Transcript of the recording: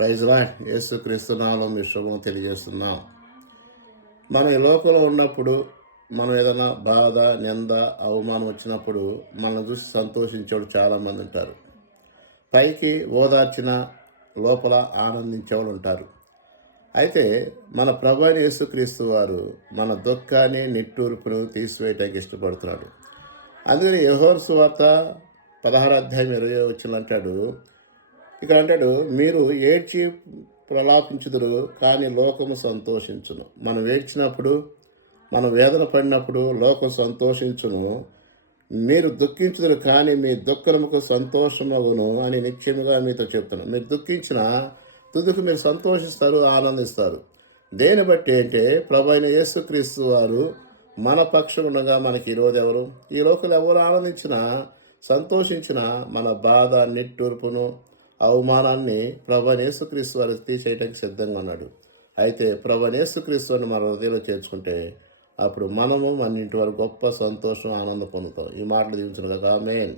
Praise lord. యేసుక్రీస్తు నామములో మీ శుభం తెలియజేస్తున్నాం. మనం ఈ లోకంలో ఉన్నప్పుడు మనం ఏదైనా బాధ, నింద, అవమానం వచ్చినప్పుడు మనల్ని చూసి సంతోషించేవాడు చాలామంది ఉంటారు. పైకి ఓదార్చిన లోపల ఆనందించేవాళ్ళు ఉంటారు. అయితే మన ప్రభు అయిన యేసుక్రీస్తు వారు మన దుఃఖాన్ని, నిట్టూర్పును తీసివేయటానికి ఇష్టపడుతున్నాడు. అందుకని యోహాను సువార్త 16 అధ్యాయం 20 వచనం అంటాడు, ఇక్కడ అంటాడు, మీరు ఏడ్చి ప్రలాపించుదురు కానీ లోకము సంతోషించును. మనం ఏడ్చినప్పుడు, మనం వేదన పడినప్పుడు లోకం సంతోషించును. మీరు దుఃఖించుదురు కానీ మీ దుఃఖముకు సంతోషమగును అని నిత్యముగా మీతో చెప్తున్నాను. మీరు దుఃఖించిన తుదుకు మీరు సంతోషిస్తారు, ఆనందిస్తారు. దేని బట్టి అంటే ప్రభు అయిన యేసుక్రీస్తు వారు మన పక్షం ఉండగా మనకి ఈరోజు ఎవరు? ఈ లోకలు ఎవరు ఆనందించినా, సంతోషించినా మన బాధ, నిట్టూర్పును, అవమానాన్ని ప్రభు అయిన యేసుక్రీస్తు వారు తీసేయడానికి సిద్ధంగా ఉన్నాడు. అయితే ప్రభు అయిన యేసుక్రీస్తు వారిని మన హృదయంలో చేర్చుకుంటే అప్పుడు మనము మన ఇంటి వారు గొప్ప సంతోషం, ఆనందం పొందుతాం. ఈ మాటలు దీవించును గాక. ఆమేన్.